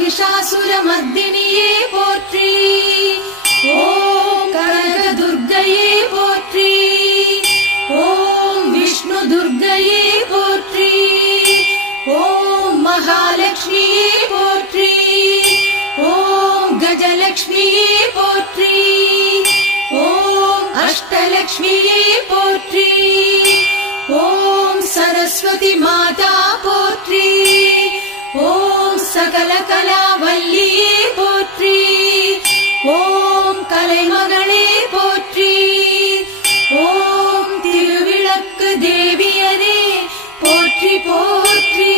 महिषासुरमर्दिनिये पोत्री ओम कनकदुर्गये पोत्री ओम विष्णुदुर्गये पोत्री ओम महालक्ष्मीये पोत्री ओम गजलक्ष्मीये पोत्री ओम अष्टलक्ष्मीये पोत्री ओम सरस्वती माता पोत्री ओम सकल कलावल्लिये पोत्री ओम कलैमगळे पोत्री ओम तिरुविळक्कु देवियरे पोत्री पोत्री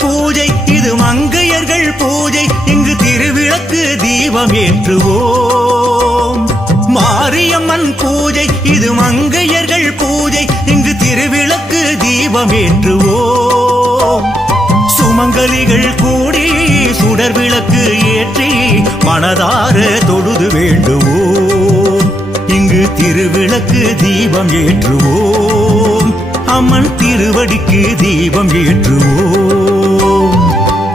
பூஜை இது மங்கையர்கள் பூஜை இங்கு திருவிளக்கு தீபம் ஏற்றுவோம் மாரியம்மன் பூஜை இது மங்கையர்கள் பூஜை இங்கு திருவிளக்கு தீபம் ஏற்றுவோம் சுமங்கலிகள் கூடி சுடர் விளக்கு ஏற்றி மனதார தொழுது வேண்டுவோம் இங்கு திருவிளக்கு தீபம் ஏற்றுவோம் அம்மன் திருவடிக்கு தீபம் ஏற்றுவோம்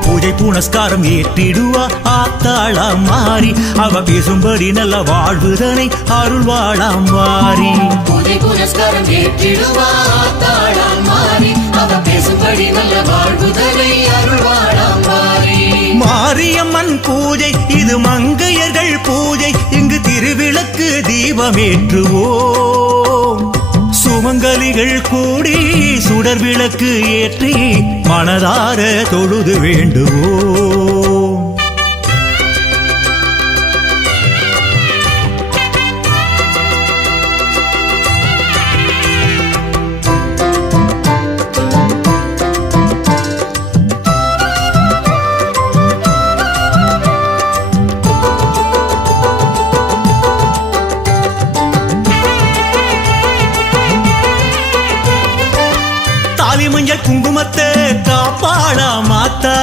பூஜை புனஸ்காரம் ஏற்றிடுவா ஆத்தாளாம் மாறி அவ பேசும்படி நல்ல வாழ்வுதனை அருள்வாளாம் வாரி பூஜை புனஸ்காரம் ஏற்றிடுவா ஆத்தாளாம் மாறி அவ பேசும்படி நல்ல வாழ்வுதனை அருள்வாளாம் வாரி மாரியம்மன் பூஜை இது மங்கையர்கள் பூஜை இங்கு திருவிளக்கு தீபம் ஏற்றுவோம் சுமங்கலிகள் கூடி சுடர் விளக்கு ஏற்றி மனதார தொழுது வேண்டுவோம் மஞ்சள் குங்குமத்தை காப்பாளா மாத்தா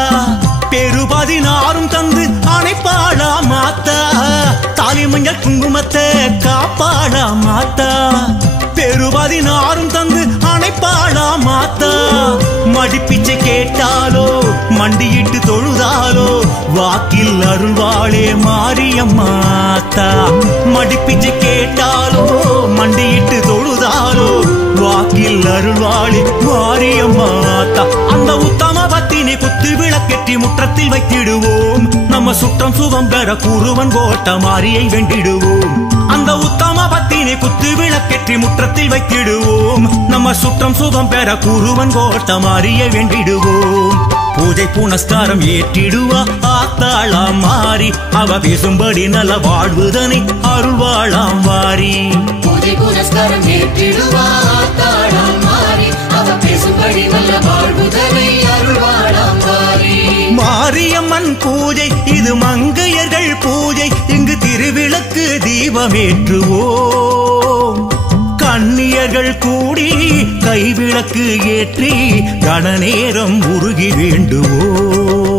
பெருபதினாரும் தந்து அணைப்பாளா மாத்தா தாலி மஞ்சள் குங்குமத்தை காப்பாளா மாத்தா பெருபதினாரும் தந்து அணைப்பாளா மாத்தா மடிப்பிச்சை கேட்டாலோ மண்டியிட்டு தொழுதாலோ வாக்கில் அருள்வாளே மாரியம்மாத்தா மடிப்பிச்சை கேட்டாலோ மண்டியிட்டு தொழுதாலோ வாக்கில் அருள்வாளே மாரியம்மாத்தா அந்த உத்தம பத்தினை குத்து விளக்கேற்றி முற்றத்தில் வைத்திடுவோம் நம்ம சுற்றம் சுகம் பெற கூறுவன் கோட்ட மாரியை வெண்டிடுவோம் அந்த உத்தம பத்தினை குத்து விளக்கேற்றி முற்றத்தில் வைத்திடுவோம் நம்ம சுற்றம் சுகம் பெற கூறுவன் கோட்ட மாரியை வெண்டிடுவோம் பூஜை புனஸ்காரம் ஏற்றிடுவா ஆத்தாளாம் மாறி அவ பேசும்படி நல்ல வாழ்வுதனை அருள்வாளாம் வாரி பூஜை புனஸ்காரம் ஏற்றிடுவா ஆத்தாளாம் மாறி அவ பேசும்படி நல்ல வாழ்வுதனை அருள்வாளாம் வாரி மாரியம்மன் பூஜை இது மங்கையர்கள் பூஜை இங்கு திருவிளக்கு தீபம் ஏற்றுவோம் கன்னியர்கள் கூடி கைவிளக்கு ஏற்றி கணநேரம் உருகி வேண்டுவோம்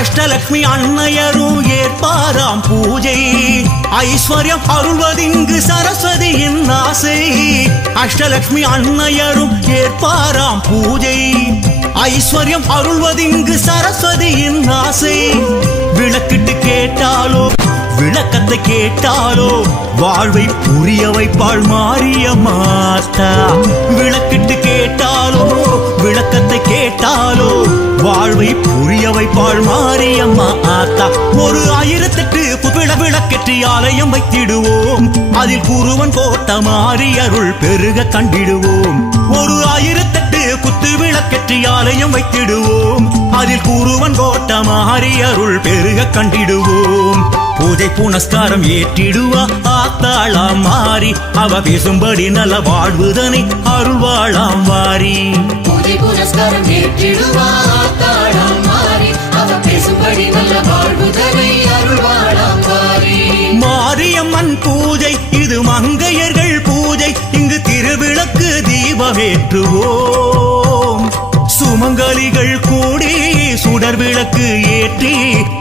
அஷ்டலக்ஷ்மி அன்னையரும் ஏற்பாராம் பூஜை ஐஸ்வர்யம் அருள்வதிங்கு சரஸ்வதியின் ஆசை அஷ்டலக்ஷ்மி அன்னையரும் ஏற்பாராம் பூஜை ஐஸ்வர்யம் அருள்வதிங்கு சரஸ்வதியின் ஆசை விளக்கிட்டு கேட்டாலோ விளக்கத்தை கேட்டாலோ வாழ்வை புரிய வைப்பாள் மாரியம்மாத்தா. விளக்கிட்டு கேட்டாலோ விளக்கத்தை கேட்டாலோ வாழ்வை புரிய வைப்பாள் மாரியம்மா ஆத்தா. ஒரு 1008 புதுவிள விளக்கேற்றி ஆலயம் வைத்திடுவோம், அதில் குருவன் கோட்ட மாறி அருள் பெருக கண்டிடுவோம். ஒரு 1008 குத்து விளக்கேற்றி ஆலயம் வைத்திடுவோம், அதில் குருவன் கோட்ட மாறி அருள் பெருக கண்டிடுவோம். பூஜை புனஸ்காரம் ஏற்றிடுவா ஆத்தாளாம் மாறி, அவ பேசும்படி நல்ல வாழ்வுதனை அருள்வாளாம் வாரி. பூஜை புனஸ்காரம் ஏற்றிடுவா ஆத்தாளாம் மாறி, அவ பேசும்படி நல்ல வாழ்வுதனை அருள்வாளாம் வாரி. மாரியம்மன் பூஜை இது மங்கையர்கள் பூஜை, இங்கு திருவிளக்கு தீபமேற்றுவோம். சுமங்கலிகள் கூடி சுடர் விளக்கு ஏற்றி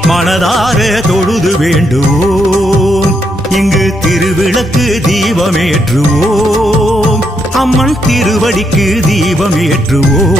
மனதார தொழுது வேண்டுவோம். இங்கு திருவிளக்கு தீபமேற்றுவோம், அம்மன் திருவடிக்கு தீபமேற்றுவோம்.